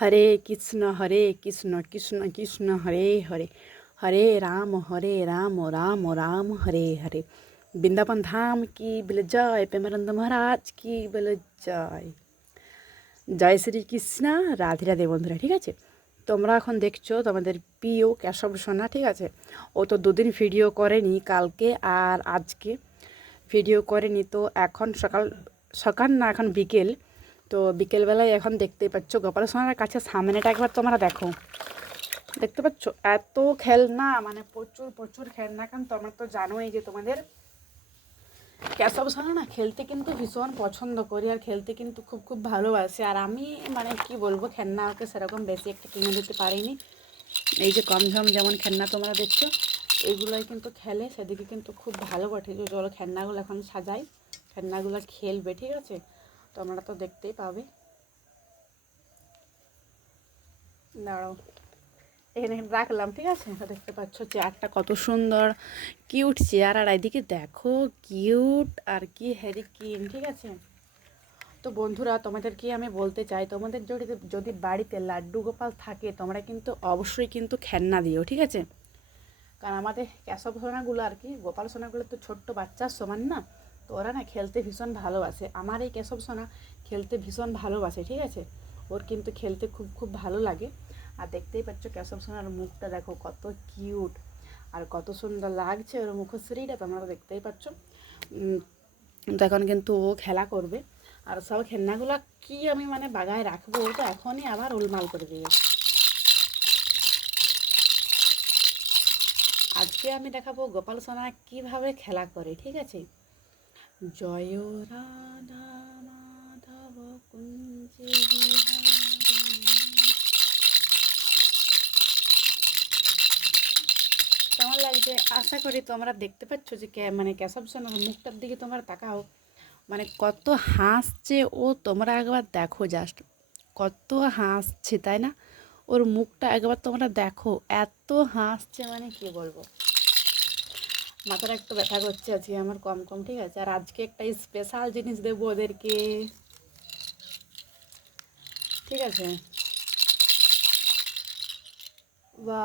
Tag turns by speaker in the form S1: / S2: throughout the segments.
S1: হরে কৃষ্ণ হরে কৃষ্ণ কৃষ্ণ কৃষ্ণ হরে হরে হরে রাম হরে রাম রাম রাম হরে হরে বৃন্দাবন ধাম কি বলে জয় প্রেমানন্দ মহারাজ কি বলে জয় জয় শ্রী কৃষ্ণ রাধে রাধে বন্ধুরা ঠিক আছে তোমরা এখন দেখছো তোমাদের প্রিয় কেশব সোনা ঠিক আছে ও তো দুদিন ভিডিও করেনি কালকে আর আজকে ভিডিও করেনি তো এখন সকাল সকাল না এখন বিকেল তো বিকেলবেলায় এখন দেখতেই পাচ্ছ গোপাল সোনার কাছে সামনেটা একবার তোমরা দেখো দেখতে পাচ্ছ এত খেলনা মানে প্রচুর প্রচুর খেলনা কারণ তোমরা তো জানোই যে তোমাদের কেশব সোনা না খেলতে কিন্তু ভীষণ পছন্দ করি আর খেলতে কিন্তু খুব খুব ভালোবাসে আর আমি মানে কি বলবো খেলনা ওকে সেরকম বেশি একটা কিনে দিতে পারিনি এই যে কম ঝম যেমন খেলনা তোমরা দেখছো এইগুলোই কিন্তু খেলে সেদিকে কিন্তু খুব ভালো বটে যে চলো খেলনাগুলো এখন সাজাই খেলনাগুলো খেলবে ঠিক আছে তোমরা তো দেখতেই পাবে দাঁড়াও এখানে রাখলাম ঠিক আছে দেখতে পাচ্ছ চেয়ারটা কত সুন্দর কিউট চেয়ার আর এদিকে দেখো কিউট আর কি হ্যারি কিন ঠিক আছে তো বন্ধুরা তোমাদেরকে আমি বলতে চাই তোমাদের যদি যদি বাড়িতে লাড্ডু গোপাল থাকে তোমরা কিন্তু অবশ্যই কিন্তু খেলনা দিও ঠিক আছে কারণ আমাদের ক্যাশব সোনাগুলো আর কি গোপাল সোনাগুলো তো ছোট্ট বাচ্চার সমান না তো ওরা না খেলতে ভীষণ ভালোবাসে আমার এই কেশব সোনা খেলতে ভীষণ ভালোবাসে ঠিক আছে ওর কিন্তু খেলতে খুব খুব ভালো লাগে আর দেখতেই পাচ্ছ কেশব সোনার মুখটা দেখো কত কিউট আর কত সুন্দর লাগছে ওর মুখশ্রীটা তোমরা দেখতেই পাচ্ছ তখন কিন্তু ও খেলা করবে আর সব খেলনাগুলো কি আমি মানে বাগায় রাখবো ও তো এখনই আবার উলমাল করে দিয়ে আজকে আমি দেখাবো গোপাল সোনা কীভাবে খেলা করে ঠিক আছে জয় রাধা মাধব কুঞ্জে কেমন লাগছে আশা করি তোমরা দেখতে পাচ্ছ যে মানে কেশব সেনের মুখটার দিকে তোমরা তাকাও মানে কত হাসছে ও তোমরা একবার দেখো জাস্ট কত হাসছে তাই না ওর মুখটা একবার তোমরা দেখো এত হাসছে মানে কি বলবো মাথার একটু ব্যথা করছে আজকে আমার কম কম ঠিক আছে আর আজকে একটা স্পেশাল জিনিস দেবো ওদেরকে ঠিক আছে বা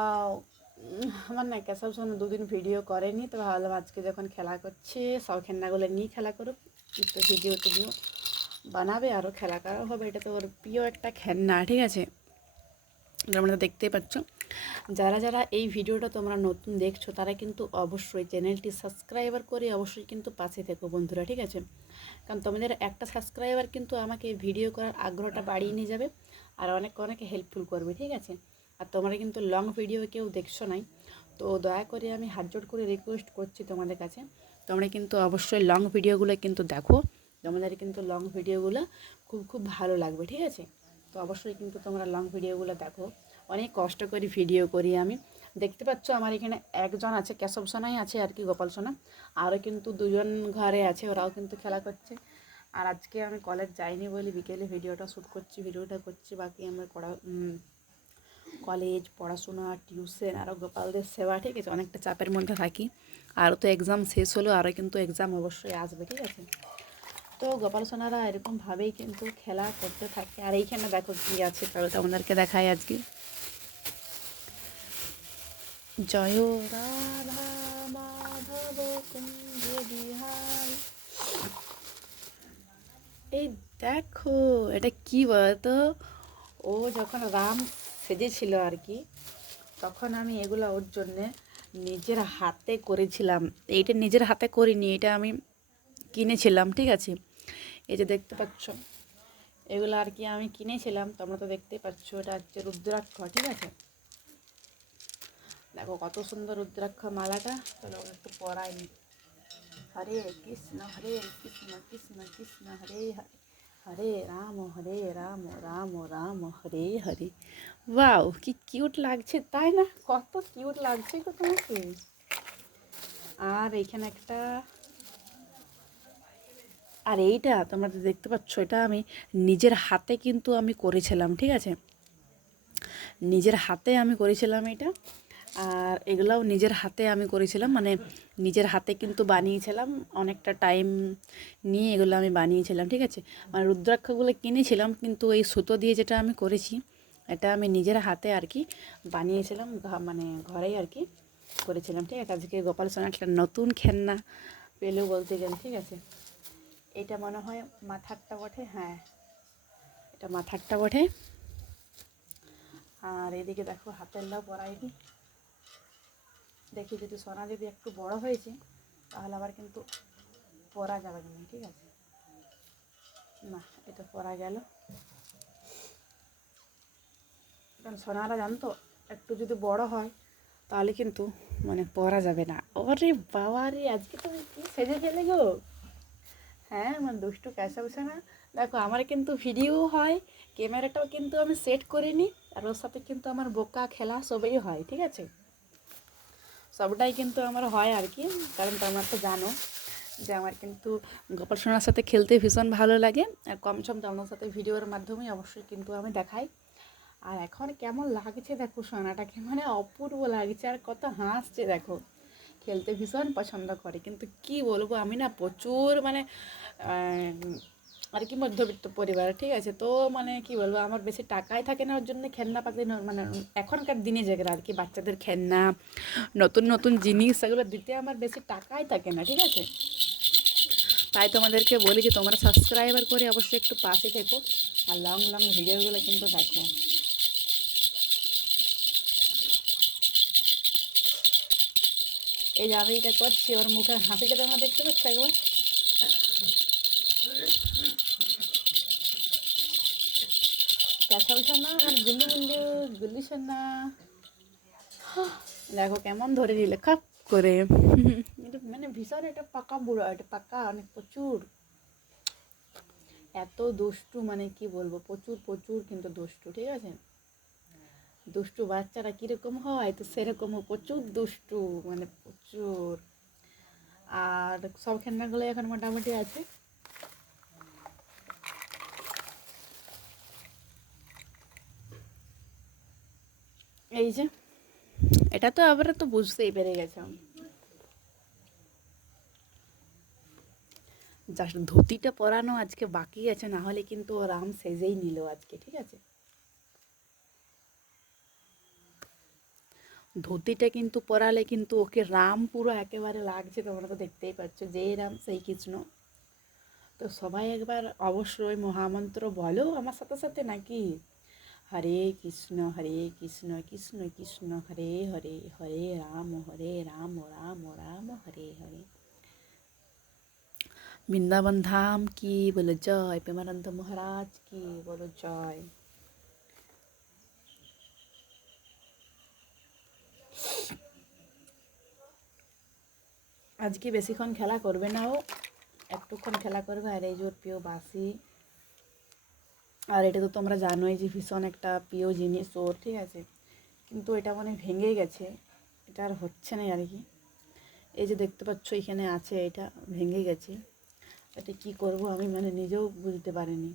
S1: আমার না সব সোনা দুদিন ভিডিও করেনি তো ভাবলাম আজকে যখন খেলা করছে সব খেলনাগুলো নিয়ে খেলা করুক তো ভিডিও টিডিও বানাবে আরও খেলা করা হবে এটা তো ওর প্রিয় একটা খেলনা ঠিক আছে আমরা দেখতেই পাচ্ছ যারা যারা এই ভিডিওটা তোমরা নতুন দেখছো তারা কিন্তু অবশ্যই চ্যানেলটি সাবস্ক্রাইবার করে অবশ্যই কিন্তু পাশে থেকো বন্ধুরা ঠিক আছে কারণ তোমাদের একটা সাবস্ক্রাইবার কিন্তু আমাকে ভিডিও করার আগ্রহটা বাড়িয়ে নিয়ে যাবে আর অনেক অনেকে হেল্পফুল করবে ঠিক আছে আর তোমরা কিন্তু লং ভিডিও কেউ দেখছো নাই তো দয়া করে আমি হাত জোট করে রিকোয়েস্ট করছি তোমাদের কাছে তোমরা কিন্তু অবশ্যই লং ভিডিওগুলো কিন্তু দেখো তোমাদের কিন্তু লং ভিডিওগুলো খুব খুব ভালো লাগবে ঠিক আছে তো অবশ্যই কিন্তু তোমরা লং ভিডিওগুলো দেখো অনেক কষ্ট করি ভিডিও করি আমি দেখতে পাচ্ছ আমার এখানে একজন আছে কেশব সোনাই আছে আর কি গোপাল সোনা আরও কিন্তু দুজন ঘরে আছে ওরাও কিন্তু খেলা করছে আর আজকে আমি কলেজ যাইনি বলে বিকেলে ভিডিওটা শ্যুট করছি ভিডিওটা করছি বাকি আমার করা কলেজ পড়াশোনা টিউশন আরও গোপালদের সেবা ঠিক আছে অনেকটা চাপের মধ্যে থাকি আরও তো এক্সাম শেষ হলো আরও কিন্তু এক্সাম অবশ্যই আসবে ঠিক আছে তো গোপাল সোনারা এরকমভাবেই কিন্তু খেলা করতে থাকে আর এইখানে দেখো কী আছে তাহলে তোমাদেরকে দেখায় আজকে জয় রাধা মাধব বিহার এই দেখো এটা কি বলতো ও যখন রাম সেজেছিল আর কি তখন আমি এগুলো ওর জন্যে নিজের হাতে করেছিলাম এইটা নিজের হাতে করিনি এটা আমি কিনেছিলাম ঠিক আছে এই যে দেখতে পাচ্ছ এগুলো আর কি আমি কিনেছিলাম তোমরা তো দেখতেই পাচ্ছ এটা হচ্ছে রুদ্রাক্ষ ঠিক আছে দেখো কত সুন্দর রুদ্রাক্ষ মালাটা চলো একটু পরাই নি হরে কৃষ্ণ হরে কৃষ্ণ কৃষ্ণ কৃষ্ণ হরে হরে হরে রাম হরে রাম রাম রাম হরে হরে বাউ কি কিউট লাগছে তাই না কত কিউট লাগছে গো তোমাকে আর এখানে একটা আর এইটা তোমরা তো দেখতে পাচ্ছ এটা আমি নিজের হাতে কিন্তু আমি করেছিলাম ঠিক আছে নিজের হাতে আমি করেছিলাম এটা আর এগুলাও নিজের হাতে আমি করেছিলাম মানে নিজের হাতে কিন্তু বানিয়েছিলাম অনেকটা টাইম নিয়ে এগুলো আমি বানিয়েছিলাম ঠিক আছে মানে রুদ্রাক্ষগুলো কিনেছিলাম কিন্তু এই সুতো দিয়ে যেটা আমি করেছি এটা আমি নিজের হাতে আর কি বানিয়েছিলাম মানে ঘরেই আর কি করেছিলাম ঠিক আছে আজকে গোপাল সোনা একটা নতুন খেলনা পেলো বলতে গেলে ঠিক আছে এটা মনে হয় মাথারটা বটে হ্যাঁ এটা মাথারটা বটে আর এদিকে দেখো হাতের লাভ পরাইনি দেখি যদি সোনা যদি একটু বড় হয়েছে তাহলে আবার কিন্তু পরা যাবে না ঠিক আছে না এটা পরা গেল কারণ সোনারা জানতো একটু যদি বড় হয় তাহলে কিন্তু মানে পরা যাবে না ওরে বাবা রে আজকে তুমি কি সেজে ফেলে গো হ্যাঁ আমার দুষ্টু ক্যাশা বসে না দেখো আমার কিন্তু ভিডিও হয় ক্যামেরাটাও কিন্তু আমি সেট করিনি আর ওর সাথে কিন্তু আমার বোকা খেলা সবই হয় ঠিক আছে সবটাই কিন্তু আমার হয় আর কি কারণ তোমরা তো জানো যে আমার কিন্তু গোপাল সোনার সাথে খেলতে ভীষণ ভালো লাগে আর কম সম তোমার সাথে ভিডিওর মাধ্যমে অবশ্যই কিন্তু আমি দেখাই আর এখন কেমন লাগছে দেখো সোনাটাকে মানে অপূর্ব লাগছে আর কত হাসছে দেখো খেলতে ভীষণ পছন্দ করে কিন্তু কি বলবো আমি না প্রচুর মানে আর কি মধ্যবিত্ত পরিবার ঠিক আছে তো মানে কি বলবো আমার বেশি টাকাই থাকে না ওর জন্য খেলনা পাতলে মানে এখনকার দিনে যেগুলো আর কি বাচ্চাদের খেলনা নতুন নতুন জিনিস এগুলো দিতে আমার বেশি টাকাই থাকে না ঠিক আছে তাই তোমাদেরকে বলি যে তোমরা সাবস্ক্রাইবার করে অবশ্যই একটু পাশে থেকো আর লং লং ভিডিওগুলো কিন্তু দেখো এই যে আমি এটা করছি ওর মুখের হাসিটা তোমরা দেখতে পাচ্ছ একবার ক্যাথাল ছানা আর দেখো কেমন ধরে নিলে খাপ করে মানে ভীষণ এটা পাকা বুড়ো এটা পাকা অনেক মানে প্রচুর এত দুষ্টু মানে কি বলবো প্রচুর প্রচুর কিন্তু দুষ্টু ঠিক আছে দুষ্টু বাচ্চারা কীরকম হয় তো সেরকম প্রচুর দুষ্টু মানে প্রচুর আর সব খেলনাগুলো এখন মোটামুটি আছে এই যে এটা তো আবার তো বুঝতেই পেরে গেছে জাস্ট ধুতিটা পরানো আজকে বাকি আছে না হলে কিন্তু ও রাম সেজেই নিল আজকে ঠিক আছে ধুতিটা কিন্তু পরালে কিন্তু ওকে রাম পুরো একেবারে লাগছে তোমরা তো দেখতেই পাচ্ছ যে রাম সেই কৃষ্ণ তো সবাই একবার অবশ্যই মহামন্ত্র বলো আমার সাথে সাথে নাকি হরে কৃষ্ণ হরে কৃষ্ণ কৃষ্ণ কৃষ্ণ হরে হরে হরে রাম হরে রাম রাম রাম হরে হরে বৃন্দাবন ধাম কি বলো জয় প্রেমানন্দ মহারাজ কি বলো জয় আজকে বেশিক্ষণ খেলা করবে না ও একটুক্ষণ খেলা করবে আর এই জোর প্রিয় বাসি আর এটা তো তোমরা জানোই যে ভীষণ একটা প্রিয় জিনিস ওর ঠিক আছে কিন্তু এটা মানে ভেঙে গেছে এটা আর হচ্ছে না আর কি এই যে দেখতে পাচ্ছ এখানে আছে এটা ভেঙে গেছে এটা কি করব আমি মানে নিজেও বুঝতে পারিনি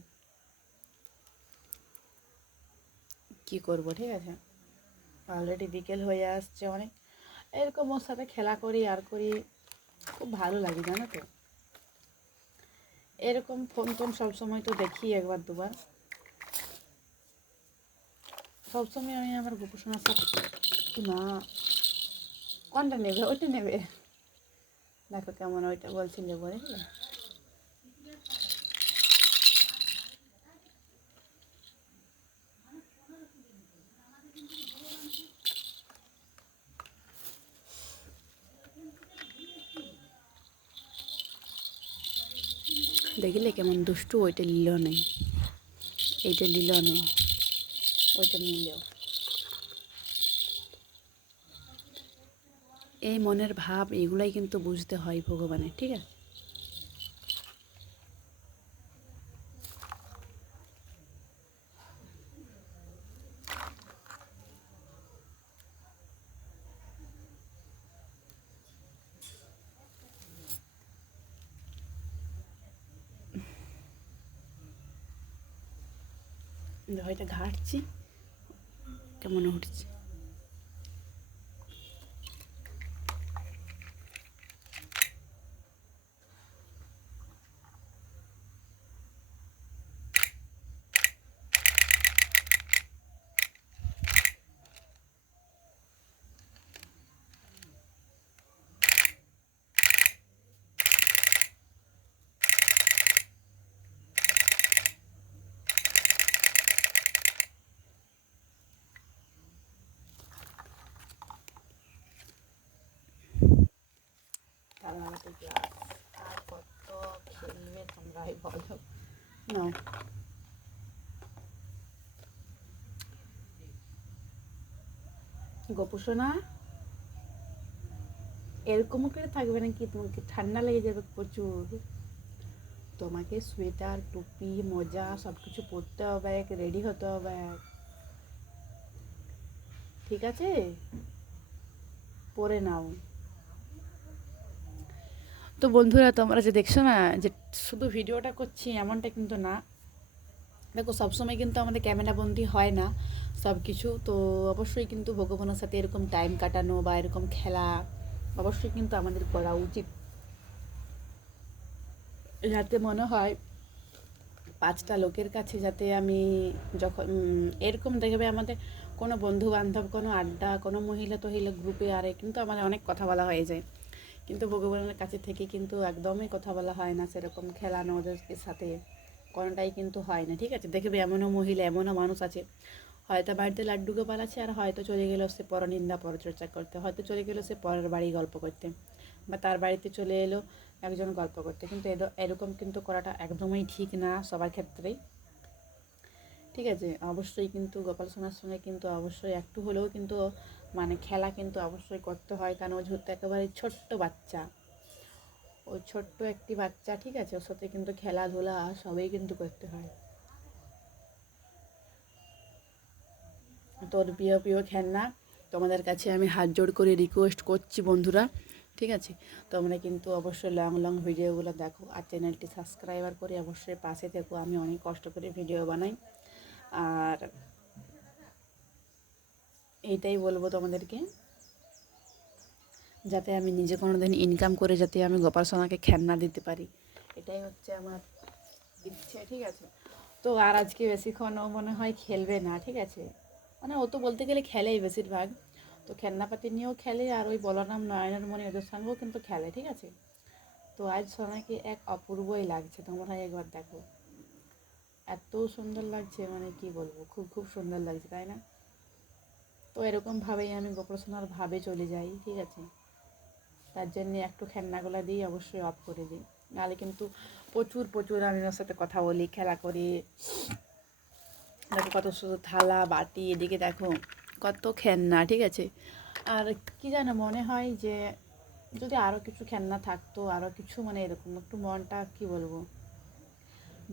S1: কি করব ঠিক আছে অলরেডি বিকেল হয়ে আসছে অনেক এরকম ওর সাথে খেলা করি আর করি খুব ভালো লাগে জানো তো এরকম ফোন টোন সবসময় তো দেখি একবার দুবার সবসময় আমি আমার গোপসোনা না কোনটা নেবে ওইটা নেবে দেখো কেমন ওইটা বলছিল বলে দেখিলে কেমন দুষ্টু ওইটা লিল নেই এইটা লিল নেই ওইটা মিলেও এই মনের ভাব এগুলাই কিন্তু বুঝতে হয় ভগবানের ঠিক আছে হয়তো ঘাটছি কেমন হচ্ছে গোপসোনা এরকম করে থাকবে নাকি তোমাকে ঠান্ডা লেগে যাবে প্রচুর তোমাকে সোয়েটার টুপি মোজা সব কিছু পরতে হবে রেডি হতে হবে ঠিক আছে পরে নাও তো বন্ধুরা তোমরা যে দেখছো না যে শুধু ভিডিওটা করছি এমনটা কিন্তু না দেখো সবসময় কিন্তু আমাদের ক্যামেরাবন্দি হয় না সব কিছু তো অবশ্যই কিন্তু ভগবানের সাথে এরকম টাইম কাটানো বা এরকম খেলা অবশ্যই কিন্তু আমাদের করা উচিত যাতে মনে হয় পাঁচটা লোকের কাছে যাতে আমি যখন এরকম দেখবে আমাদের কোনো বন্ধু বান্ধব কোনো আড্ডা কোনো মহিলা তহিলা গ্রুপে আরে কিন্তু আমাদের অনেক কথা বলা হয়ে যায় কিন্তু ভগবানের কাছে থেকে কিন্তু একদমই কথা বলা হয় না সেরকম খেলানো ওদেরকে সাথে কোনোটাই কিন্তু হয় না ঠিক আছে দেখবে এমনও মহিলা এমনও মানুষ আছে হয়তো বাড়িতে লাড্ডু গোপাল আছে আর হয়তো চলে গেল সে পরনিন্দা পরচর্চা করতে হয়তো চলে গেল সে পরের বাড়ি গল্প করতে বা তার বাড়িতে চলে এলো একজন গল্প করতে কিন্তু এরকম কিন্তু করাটা একদমই ঠিক না সবার ক্ষেত্রেই ঠিক আছে অবশ্যই কিন্তু গোপাল সোনার সঙ্গে কিন্তু অবশ্যই একটু হলেও কিন্তু মানে খেলা কিন্তু অবশ্যই করতে হয় কারণ ও যেহেতু একেবারে ছোট্ট বাচ্চা ওই ছোট্ট একটি বাচ্চা ঠিক আছে ওর সাথে কিন্তু খেলাধুলা সবই কিন্তু করতে হয় তোর প্রিয় প্রিয় খেলনা তোমাদের কাছে আমি হাত জোড় করে রিকোয়েস্ট করছি বন্ধুরা ঠিক আছে তোমরা কিন্তু অবশ্যই লং লং ভিডিওগুলো দেখো আর চ্যানেলটি সাবস্ক্রাইবার করে অবশ্যই পাশে থেকো আমি অনেক কষ্ট করে ভিডিও বানাই আর এইটাই বলবো তোমাদেরকে যাতে আমি নিজে কোনো দিন ইনকাম করে যাতে আমি গোপাল সোনাকে খেলনা দিতে পারি এটাই হচ্ছে আমার ইচ্ছে ঠিক আছে তো আর আজকে বেশিক্ষণও মনে হয় খেলবে না ঠিক আছে মানে ও তো বলতে গেলে খেলেই বেশিরভাগ তো খেলনাপাতি নিয়েও খেলে আর ওই বলরাম নয়নের মনে ওদের সঙ্গেও কিন্তু খেলে ঠিক আছে তো আজ সোনাকে এক অপূর্বই লাগছে তোমরা একবার দেখো এত সুন্দর লাগছে মানে কি বলবো খুব খুব সুন্দর লাগছে তাই না তো এরকমভাবেই আমি গোপরসোনার ভাবে চলে যাই ঠিক আছে তার জন্য একটু খেলনাগুলা দিই অবশ্যই অফ করে দিই নাহলে কিন্তু প্রচুর প্রচুর আমি ওর সাথে কথা বলি খেলা করি দেখো কত সুন্দর থালা বাটি এদিকে দেখো কত খেলনা ঠিক আছে আর কি জানো মনে হয় যে যদি আরও কিছু খেলনা থাকতো আরও কিছু মানে এরকম একটু মনটা কি বলবো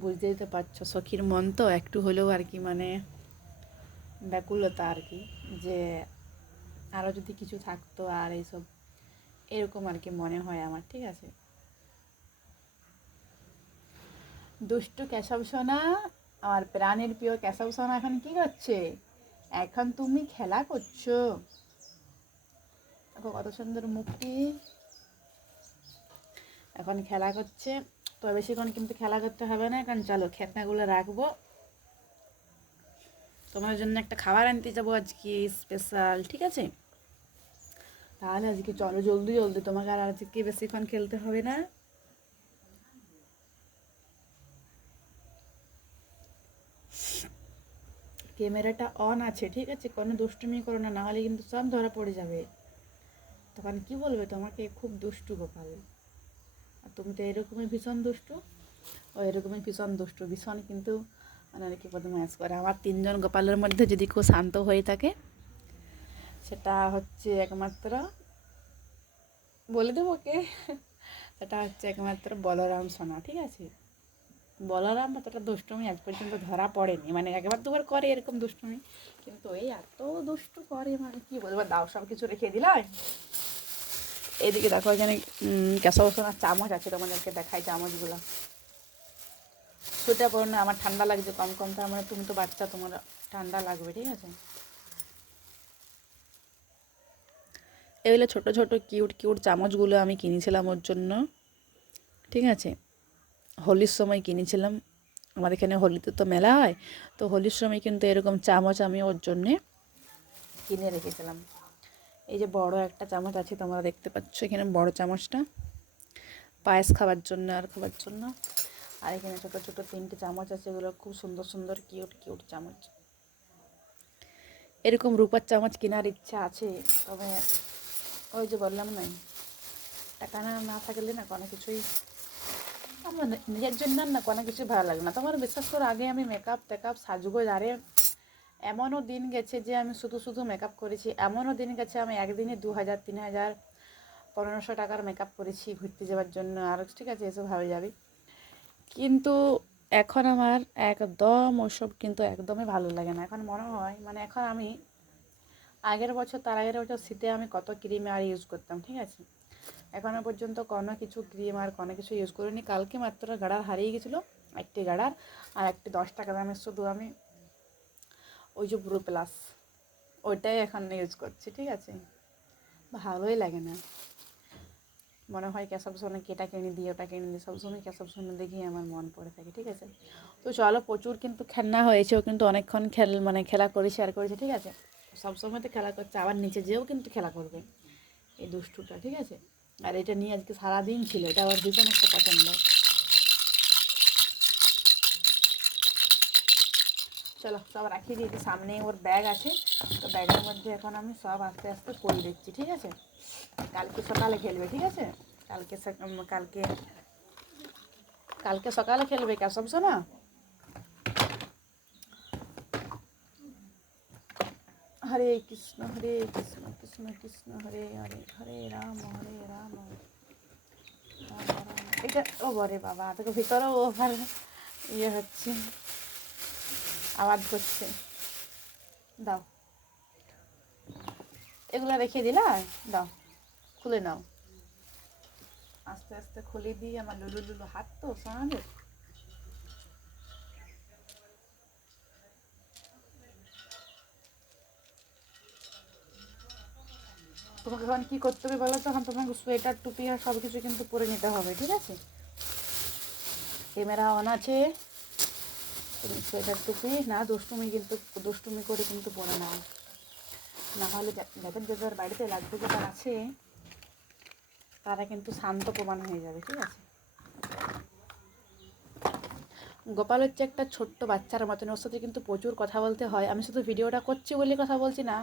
S1: বুঝতেই তো পারছো সখীর মন তো একটু হলেও আর কি মানে ব্যাকুলতা আর কি যে আরও যদি কিছু থাকতো আর এইসব এরকম আর কি মনে হয় আমার ঠিক আছে দুষ্টু কেশব সোনা আমার প্রাণের প্রিয় ক্যাশাউ সোনা এখন কি করছে এখন তুমি খেলা করছো দেখো কত সুন্দর মুক্তি এখন খেলা করছে তো বেশিক্ষণ কিন্তু খেলা করতে হবে না এখন চলো খেতনাগুলো রাখবো তোমার জন্য একটা খাবার আনতে যাবো আজকে স্পেশাল ঠিক আছে তাহলে আজকে চলো জলদি জলদি তোমাকে আর আজকে বেশিক্ষণ খেলতে হবে না ক্যামেরাটা অন আছে ঠিক আছে কোনো দুষ্টুমি করো না নাহলে কিন্তু সব ধরা পড়ে যাবে তখন কি বলবে তোমাকে খুব দুষ্টু গোপাল আর তুমি তো এরকমই ভীষণ দুষ্টু ও এরকমই ভীষণ দুষ্টু ভীষণ কিন্তু মানে কি ম্যাচ করে আমার তিনজন গোপালের মধ্যে যদি খুব শান্ত হয়ে থাকে সেটা হচ্ছে একমাত্র বলে দেবো কে সেটা হচ্ছে একমাত্র বলরাম সোনা ঠিক আছে বলারাম এতটা দুষ্টুমি আজ পর্যন্ত ধরা পড়েনি মানে একবার দুবার করে এরকম দুষ্টুমি কিন্তু এই এত দুষ্টু করে মানে কি বলবো দাও সব কিছু রেখে দিলাম এদিকে দেখো এখানে কেঁচা বসানোর চামচ আছে তোমাদেরকে দেখাই চামচগুলো সোয়েটার পরো না আমার ঠান্ডা লাগছে কম কম তার মানে তুমি তো বাচ্চা তোমার ঠান্ডা লাগবে ঠিক আছে এগুলো ছোট ছোট কিউট কিউট চামচগুলো আমি কিনেছিলাম ওর জন্য ঠিক আছে হোলির সময় কিনেছিলাম আমার এখানে হোলিতে তো মেলা হয় তো হোলির সময় কিন্তু এরকম চামচ আমি ওর জন্যে কিনে রেখেছিলাম এই যে বড় একটা চামচ আছে তোমরা দেখতে পাচ্ছ এখানে বড় চামচটা পায়েস খাবার জন্য আর খাবার জন্য আর এখানে ছোটো ছোটো তিনটে চামচ আছে এগুলো খুব সুন্দর সুন্দর কিউট কিউট চামচ এরকম রূপার চামচ কেনার ইচ্ছা আছে তবে ওই যে বললাম না টাকা না থাকলে না কোনো কিছুই আমার নিজের জন্য না কোনো কিছু ভালো লাগে না তোমার বিশ্বাস করো আগে আমি মেকআপ টেকআপ সাজুগো আরে এমনও দিন গেছে যে আমি শুধু শুধু মেকআপ করেছি এমনও দিন গেছে আমি একদিনে দু হাজার তিন হাজার পনেরোশো টাকার মেকআপ করেছি ঘুরতে যাওয়ার জন্য আর ঠিক আছে এসব ভাবে যাবে কিন্তু এখন আমার একদম ওসব কিন্তু একদমই ভালো লাগে না এখন মনে হয় মানে এখন আমি আগের বছর তার আগের বছর শীতে আমি কত ক্রিম আর ইউজ করতাম ঠিক আছে এখনও পর্যন্ত কোনো কিছু ক্রিম আর কোনো কিছু ইউজ করিনি কালকে মাত্র গাড়ার হারিয়ে গেছিলো একটি গাড়ার আর একটি দশ টাকা দামের শুধু আমি ওই যে ব্রু প্লাস ওইটাই এখন ইউজ করছি ঠিক আছে ভালোই লাগে না মনে হয় ক্যাশব সোনা কেটা এটা কিনে দিই ওটা কিনে দিই সবসময় ক্যাশব সোনা দেখি আমার মন পড়ে থাকে ঠিক আছে তো চলো প্রচুর কিন্তু খেলনা হয়েছে ও কিন্তু অনেকক্ষণ খেল মানে খেলা করে শেয়ার করেছে ঠিক আছে সবসময় তো খেলা করছে আবার নিচে যেও কিন্তু খেলা করবে এই দুষ্টুটা ঠিক আছে আর এটা নিয়ে আজকে সারাদিন ছিল এটা আমার ভীষণ একটা পছন্দ চলো সব রাখি দিয়েছি সামনে ওর ব্যাগ আছে তো ব্যাগের মধ্যে এখন আমি সব আস্তে আস্তে করে দিচ্ছি ঠিক আছে কালকে সকালে খেলবে ঠিক আছে কালকে কালকে কালকে সকালে খেলবে কাসব না হরে কৃষ্ণ হরে কৃষ্ণ কৃষ্ণ কৃষ্ণ হরে হরে হরে রাম হরে রাম এটা ও বরে বাবা তোকে ভিতরেও ওভার ইয়ে হচ্ছে আওয়াজ করছে দাও এগুলো রেখে দিলা দাও খুলে নাও আস্তে আস্তে খুলে দিই আমার লুলু লুলু হাত তো সামনে তোমাকে এখন কী করতে হবে বলো তো এখন তোমাকে সোয়েটার টুপি আর সব কিছু কিন্তু পরে নিতে হবে ঠিক আছে ক্যামেরা অন আছে সোয়েটার টুপি না দুষ্টুমি কিন্তু দুষ্টুমি করে কিন্তু পরে নাও না হলে যাদের যাদের বাড়িতে লাগবে যাদের আছে তারা কিন্তু শান্ত প্রমাণ হয়ে যাবে ঠিক আছে গোপাল হচ্ছে একটা ছোট্ট বাচ্চার মতন ওর সাথে কিন্তু প্রচুর কথা বলতে হয় আমি শুধু ভিডিওটা করছি বলে কথা বলছি না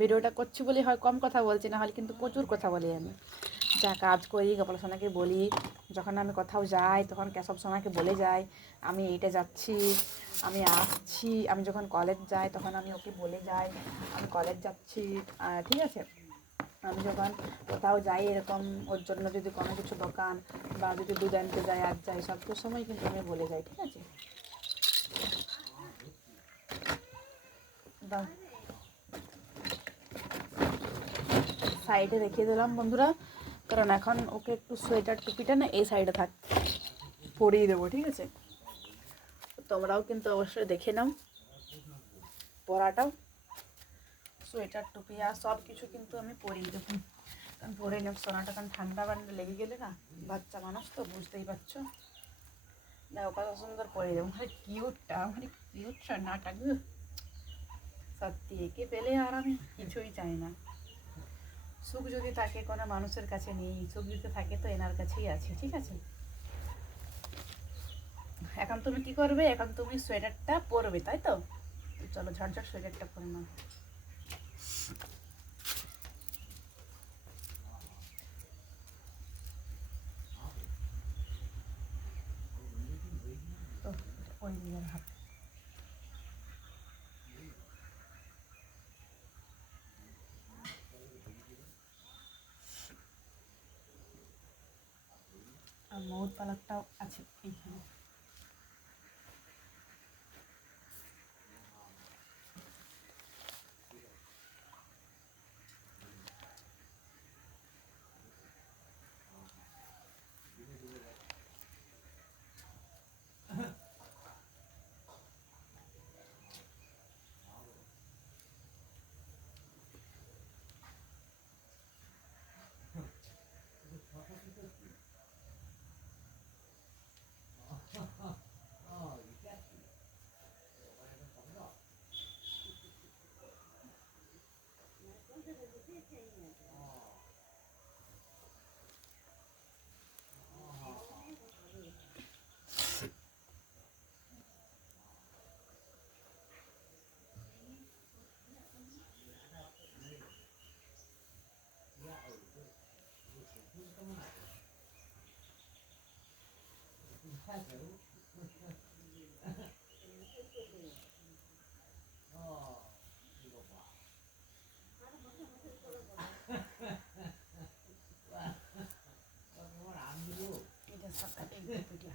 S1: ভিডিওটা করছি বলে হয় কম কথা বলছি না হলে কিন্তু প্রচুর কথা বলি আমি যা কাজ করি কপাল সোনাকে বলি যখন আমি কোথাও যাই তখন কেশব সোনাকে বলে যাই আমি এইটা যাচ্ছি আমি আসছি আমি যখন কলেজ যাই তখন আমি ওকে বলে যাই আমি কলেজ যাচ্ছি ঠিক আছে আমি যখন কোথাও যাই এরকম ওর জন্য যদি কোনো কিছু দোকান বা যদি দুধ আনতে যাই আর যাই সব তো সময় কিন্তু আমি বলে যাই ঠিক আছে সাইডে রেখে দিলাম বন্ধুরা কারণ এখন ওকে একটু সোয়েটার টুপিটা না এই সাইডে থাক পরিয়ে দেবো ঠিক আছে তোমরাও কিন্তু অবশ্যই দেখে নাও পরাটাও সোয়েটার টুপি আর সব কিছু কিন্তু আমি পরিয়ে দেবো কারণ পরে নেব সোনাটা কারণ ঠান্ডা বান্ডা লেগে গেলে না বাচ্চা মানুষ তো বুঝতেই পারছো না কত সুন্দর পরে দেবো মানে কিউটটা মানে কিউট সোনাটা গো সত্যি একে পেলে আর আমি কিছুই চাই না সুখ যদি থাকে কোনো মানুষের কাছে নেই সুখ যদি থাকে তো এনার কাছেই আছে ঠিক আছে এখন তুমি কি করবে এখন তুমি সোয়েটারটা পরবে তাই তো চলো ঝটঝট সোয়েটারটা পরে নাও কালারটাও আছে এইখানে হ্যাঁ। 이제 섞어 이거 보자.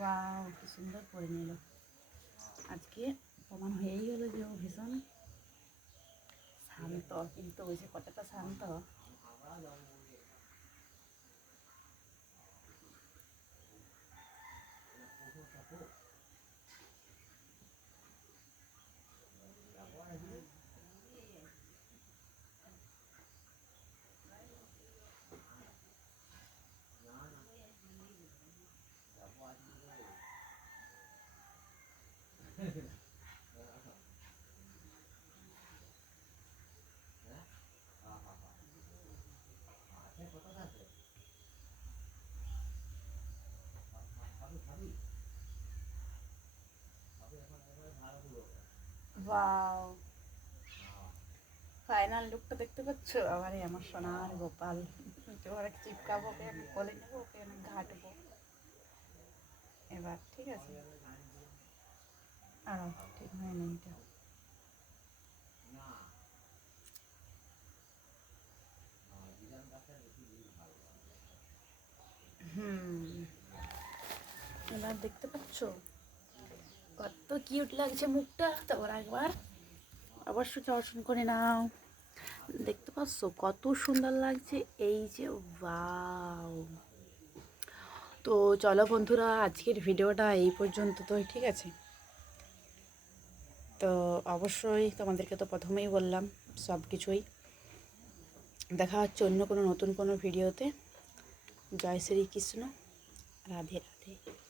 S1: বা কি সুন্দর করে নিল আজকে প্রমাণ হয়েই হলো যে ও ভীষণ শান্ত কিন্তু ওই যে কতটা শান্ত ওয়াও ফাইনাল লুকটা দেখতে পাচ্ছ আবার আমার সোনার গোপাল ওর এক চিপকাবো ওকে আমি কোলে নেবো ওকে আমি ঘাটবো এবার ঠিক আছে আর ঠিক হয় না এটা হুম এবার দেখতে পাচ্ছ কত কিউট লাগছে মুখটা তারপর একবার অবশ্যই দর্শন করে নাও দেখতে পাচ্ছ কত সুন্দর লাগছে এই যে বাউ তো চলো বন্ধুরা আজকের ভিডিওটা এই পর্যন্ত তো ঠিক আছে তো অবশ্যই তোমাদেরকে তো প্রথমেই বললাম সব কিছুই দেখা হচ্ছে অন্য কোনো নতুন কোনো ভিডিওতে জয় শ্রীকৃষ্ণ রাধে রাধে